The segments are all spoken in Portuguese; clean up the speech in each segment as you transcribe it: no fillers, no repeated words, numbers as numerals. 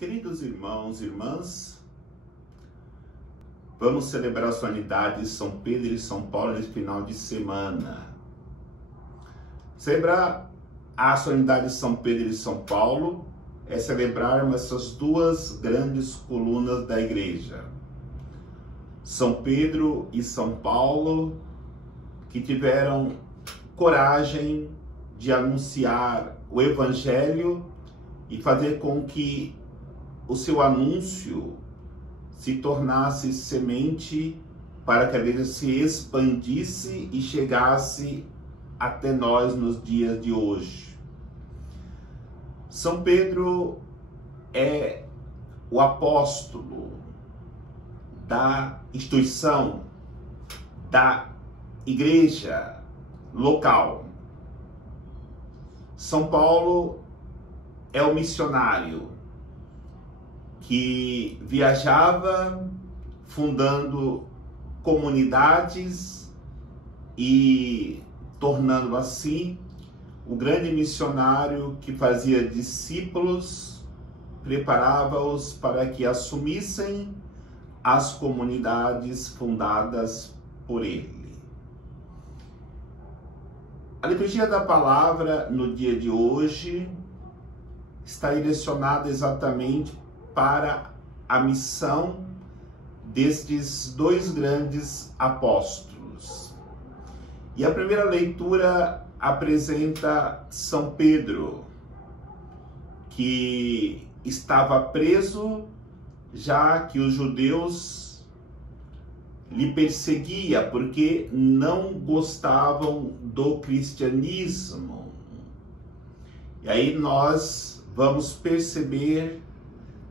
Queridos irmãos e irmãs, vamos celebrar a solenidade de São Pedro e São Paulo nesse final de semana. Celebrar a solenidade de São Pedro e São Paulo é celebrarmos essas duas grandes colunas da igreja. São Pedro e São Paulo, que tiveram coragem de anunciar o Evangelho e fazer com que o seu anúncio se tornasse semente para que a igreja se expandisse e chegasse até nós nos dias de hoje. São Pedro é o apóstolo da instituição, da igreja local. São Paulo é o missionário que viajava fundando comunidades e tornando assim o grande missionário que fazia discípulos, preparava-os para que assumissem as comunidades fundadas por ele. A liturgia da palavra no dia de hoje está direcionada exatamente para a missão destes dois grandes apóstolos. E a primeira leitura apresenta São Pedro, que estava preso, já que os judeus lhe perseguiam porque não gostavam do cristianismo. E aí nós vamos perceber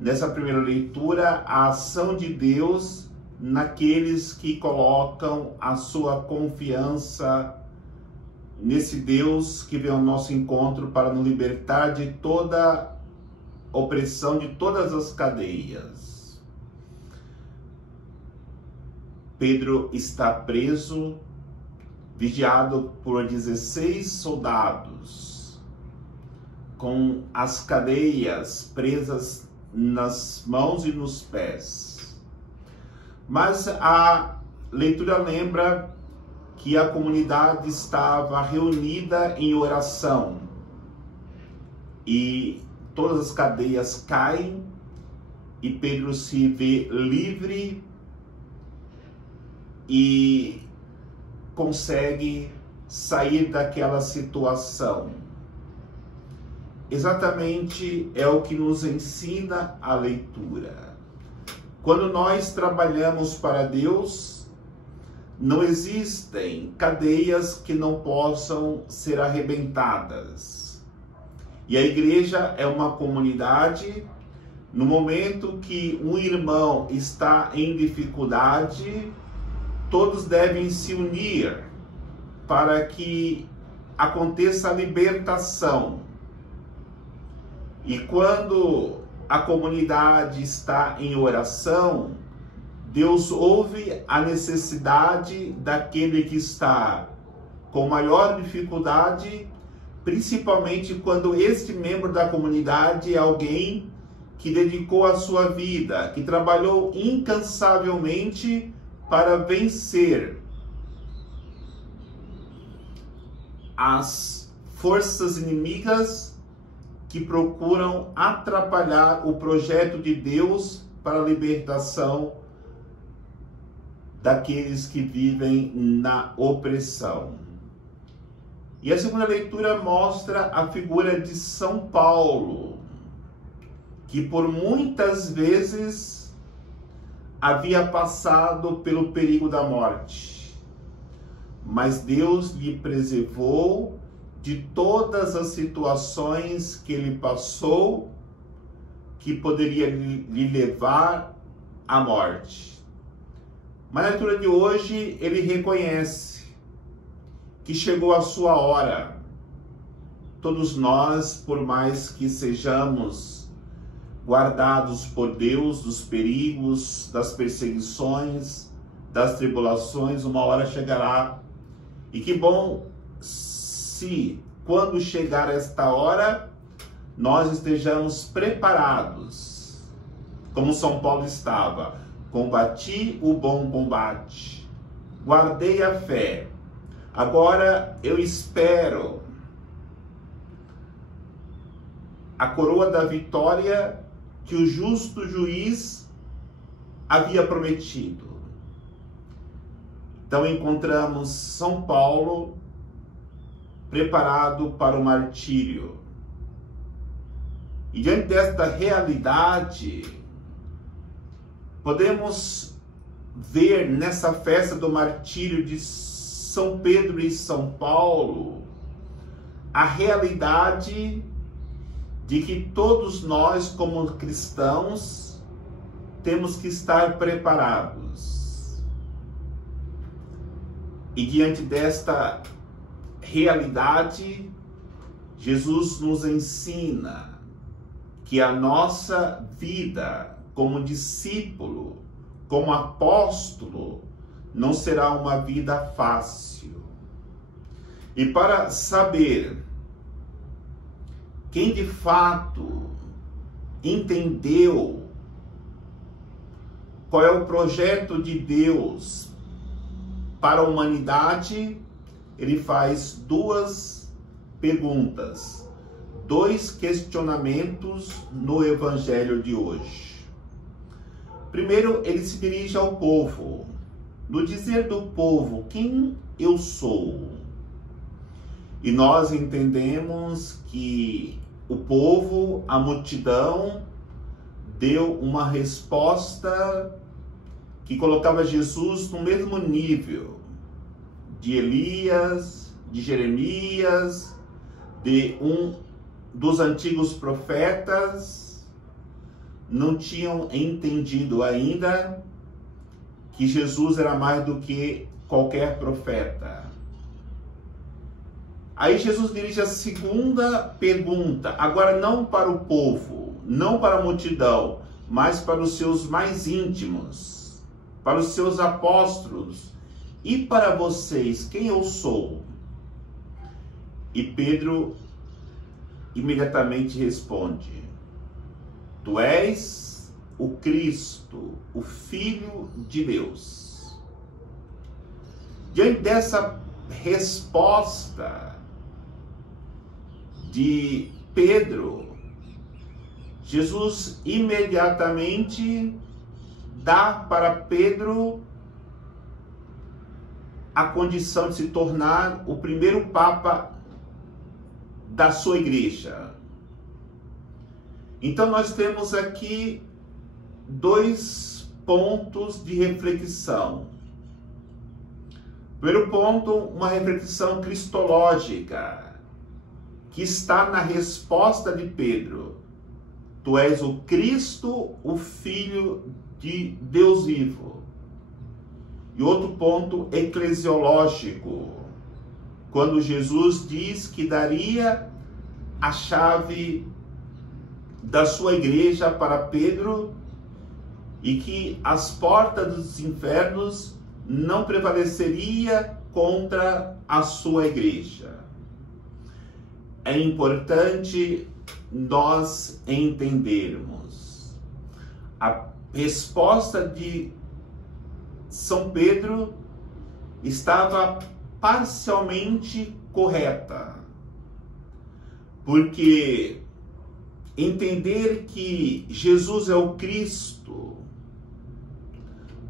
nessa primeira leitura a ação de Deus naqueles que colocam a sua confiança nesse Deus que vem ao nosso encontro para nos libertar de toda opressão, de todas as cadeias. Pedro está preso, vigiado por 16 soldados, com as cadeias presas nas mãos e nos pés. Mas a leitura lembra que a comunidade estava reunida em oração e todas as cadeias caem e Pedro se vê livre e consegue sair daquela situação. Exatamente é o que nos ensina a leitura. Quando nós trabalhamos para Deus, não existem cadeias que não possam ser arrebentadas. E a igreja é uma comunidade. No momento que um irmão está em dificuldade, todos devem se unir para que aconteça a libertação. E quando a comunidade está em oração, Deus ouve a necessidade daquele que está com maior dificuldade, principalmente quando este membro da comunidade é alguém que dedicou a sua vida, que trabalhou incansavelmente para vencer as forças inimigas que procuram atrapalhar o projeto de Deus para a libertação daqueles que vivem na opressão. E a segunda leitura mostra a figura de São Paulo, que por muitas vezes havia passado pelo perigo da morte, mas Deus lhe preservou de todas as situações que ele passou, que poderia lhe levar à morte. Mas na leitura de hoje, ele reconhece que chegou a sua hora. Todos nós, por mais que sejamos guardados por Deus dos perigos, das perseguições, das tribulações, uma hora chegará. E que bom se, quando chegar esta hora, nós estejamos preparados como São Paulo estava: combati o bom combate, guardei a fé, agora eu espero a coroa da vitória que o justo juiz havia prometido. Então encontramos São Paulo preparado para o martírio. E diante desta realidade, podemos ver nessa festa do martírio de São Pedro e São Paulo a realidade de que todos nós, como cristãos, temos que estar preparados. E diante desta realidade, Jesus nos ensina que a nossa vida como discípulo, como apóstolo, não será uma vida fácil. E para saber quem de fato entendeu qual é o projeto de Deus para a humanidade, ele faz duas perguntas, dois questionamentos no Evangelho de hoje. Primeiro, ele se dirige ao povo. No dizer do povo, quem eu sou? E nós entendemos que o povo, a multidão, deu uma resposta que colocava Jesus no mesmo nível de Elias, de Jeremias, de um dos antigos profetas. Não tinham entendido ainda que Jesus era mais do que qualquer profeta. Aí Jesus dirige a segunda pergunta, agora não para o povo, não para a multidão, mas para os seus mais íntimos, para os seus apóstolos. E para vocês, quem eu sou? E Pedro imediatamente responde: Tu és o Cristo, o Filho de Deus. Diante dessa resposta de Pedro, Jesus imediatamente dá para Pedro a condição de se tornar o primeiro Papa da sua igreja. Então nós temos aqui dois pontos de reflexão. Primeiro ponto, uma reflexão cristológica, que está na resposta de Pedro: Tu és o Cristo, o Filho de Deus vivo. E outro ponto eclesiológico, quando Jesus diz que daria a chave da sua igreja para Pedro e que as portas dos infernos não prevaleceria contra a sua igreja. É importante nós entendermos a resposta de São Pedro estava parcialmente correta, porque entender que Jesus é o Cristo,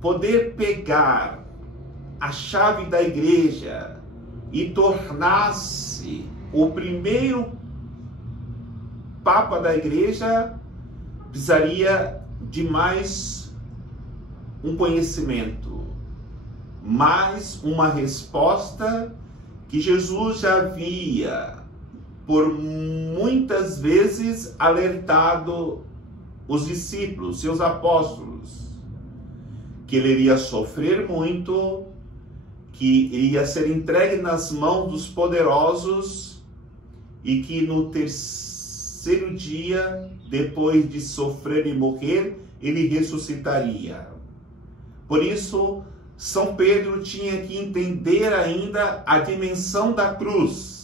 poder pegar a chave da igreja e tornar-se o primeiro Papa da igreja, precisaria de mais um conhecimento, mais uma resposta que Jesus já havia por muitas vezes alertado os discípulos, seus apóstolos, que ele iria sofrer muito, que iria ser entregue nas mãos dos poderosos e que no terceiro dia, depois de sofrer e morrer, ele ressuscitaria. Por isso, São Pedro tinha que entender ainda a dimensão da cruz.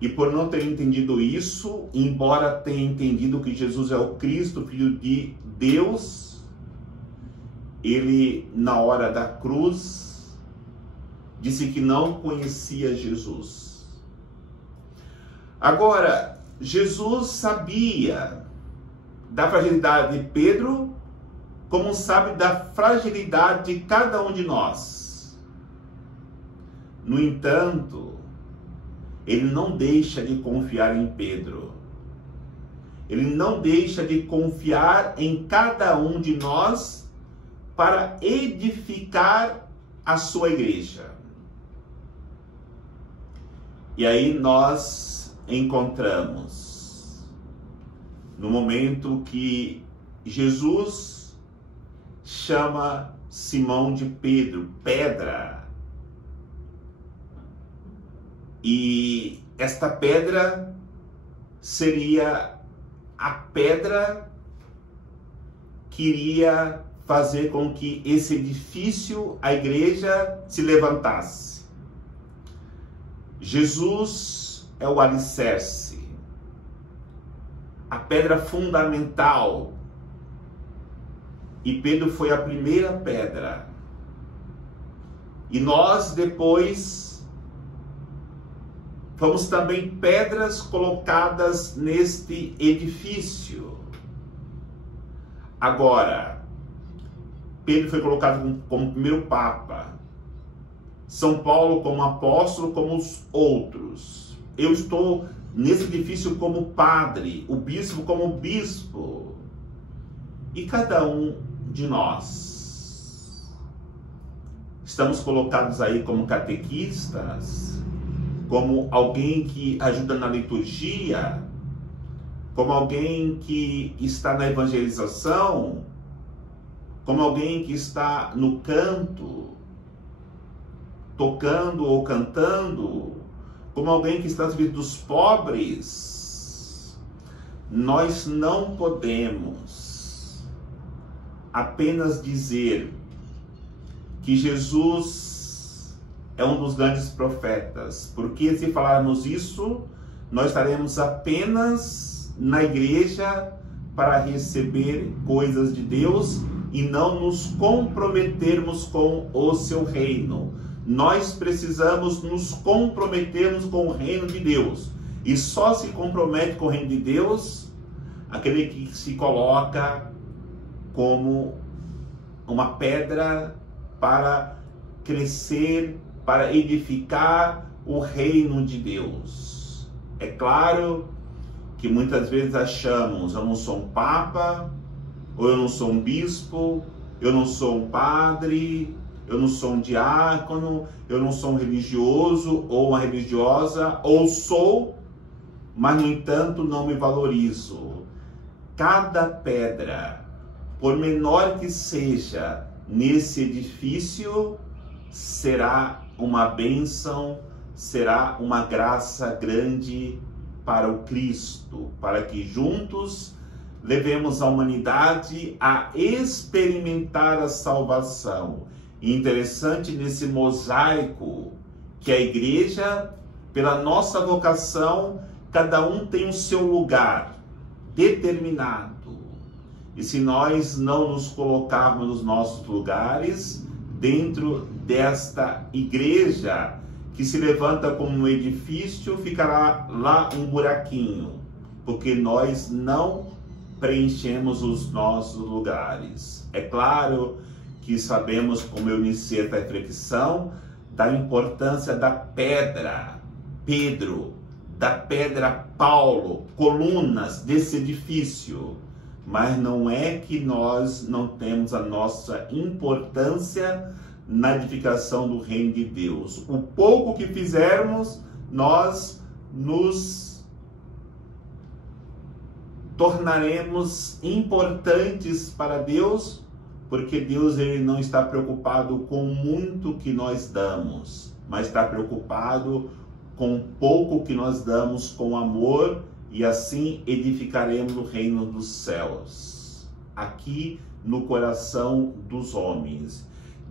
E por não ter entendido isso, embora tenha entendido que Jesus é o Cristo, Filho de Deus, ele, na hora da cruz, disse que não conhecia Jesus. Agora, Jesus sabia da fragilidade de Pedro, como sabe da fragilidade de cada um de nós. No entanto, ele não deixa de confiar em Pedro. Ele não deixa de confiar em cada um de nós para edificar a sua igreja. E aí nós encontramos, no momento que Jesus chama Simão de Pedro, pedra. E esta pedra seria a pedra que iria fazer com que esse edifício, a igreja, se levantasse. Jesus é o alicerce, a pedra fundamental. E Pedro foi a primeira pedra. E nós depois fomos também pedras colocadas neste edifício. Agora, Pedro foi colocado como primeiro papa, São Paulo como apóstolo, como os outros. Eu estou nesse edifício como padre, o bispo como bispo. E cada um de nós estamos colocados aí como catequistas, como alguém que ajuda na liturgia, como alguém que está na evangelização, como alguém que está no canto, tocando ou cantando, como alguém que está no serviço dos pobres. Nós não podemos apenas dizer que Jesus é um dos grandes profetas, porque se falarmos isso, nós estaremos apenas na igreja para receber coisas de Deus e não nos comprometermos com o seu reino. Nós precisamos nos comprometermos com o reino de Deus, e só se compromete com o reino de Deus aquele que se coloca como uma pedra para crescer, para edificar o reino de Deus. É claro que muitas vezes achamos, eu não sou um papa, ou eu não sou um bispo, eu não sou um padre, eu não sou um diácono, eu não sou um religioso ou uma religiosa, ou sou, mas no entanto não me valorizo. Cada pedra, por menor que seja nesse edifício, será uma bênção, será uma graça grande para o Cristo, para que juntos levemos a humanidade a experimentar a salvação. E interessante nesse mosaico que a igreja, pela nossa vocação, cada um tem o seu lugar determinado. E se nós não nos colocarmos nos nossos lugares, dentro desta igreja que se levanta como um edifício, ficará lá um buraquinho, porque nós não preenchemos os nossos lugares. É claro que sabemos, como eu iniciei esta reflexão, da importância da pedra Pedro, da pedra Paulo, colunas desse edifício. Mas não é que nós não temos a nossa importância na edificação do reino de Deus. O pouco que fizermos, nós nos tornaremos importantes para Deus, porque Deus ele não está preocupado com muito que nós damos, mas está preocupado com o pouco que nós damos com amor, e assim edificaremos o reino dos céus, aqui no coração dos homens.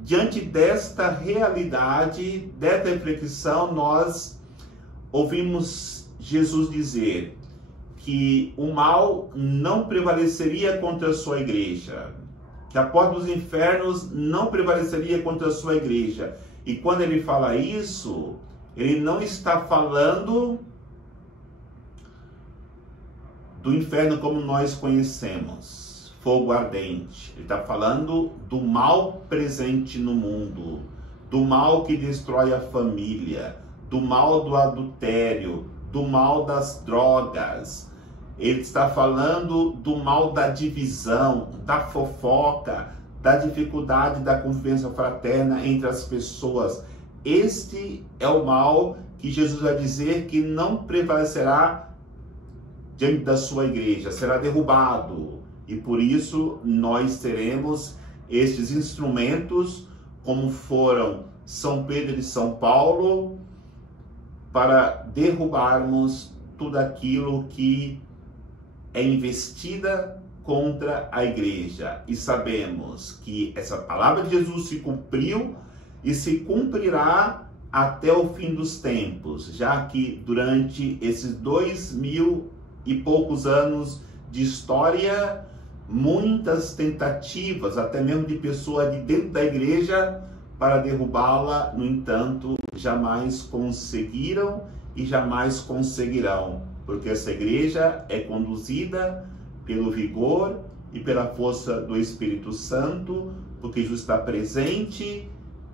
Diante desta realidade, desta reflexão, nós ouvimos Jesus dizer que o mal não prevaleceria contra a sua igreja, que a porta dos infernos não prevaleceria contra a sua igreja. E quando ele fala isso, ele não está falando do inferno como nós conhecemos, fogo ardente. Ele está falando do mal presente no mundo, do mal que destrói a família, do mal do adultério, do mal das drogas. Ele está falando do mal da divisão, da fofoca, da dificuldade da convivência fraterna entre as pessoas. Este é o mal que Jesus vai dizer que não prevalecerá diante da sua igreja, será derrubado. E por isso nós teremos estes instrumentos, como foram São Pedro e São Paulo, para derrubarmos tudo aquilo que é investida contra a igreja. E sabemos que essa palavra de Jesus se cumpriu e se cumprirá até o fim dos tempos, já que durante esses 2000 e poucos anos de história, muitas tentativas, até mesmo de pessoas de dentro da igreja, para derrubá-la, no entanto, jamais conseguiram e jamais conseguirão, porque essa igreja é conduzida pelo vigor e pela força do Espírito Santo, porque Jesus está presente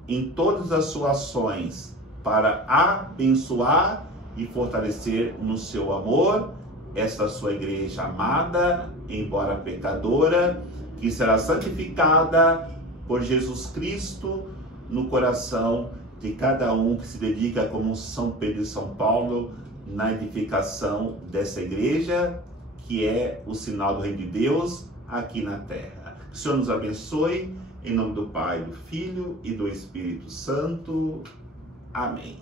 em todas as suas ações para abençoar e fortalecer no seu amor esta sua igreja amada, embora pecadora, que será santificada por Jesus Cristo no coração de cada um que se dedica, como São Pedro e São Paulo, na edificação dessa igreja, que é o sinal do Reino de Deus aqui na terra. Que o Senhor nos abençoe, em nome do Pai, do Filho e do Espírito Santo. Amém.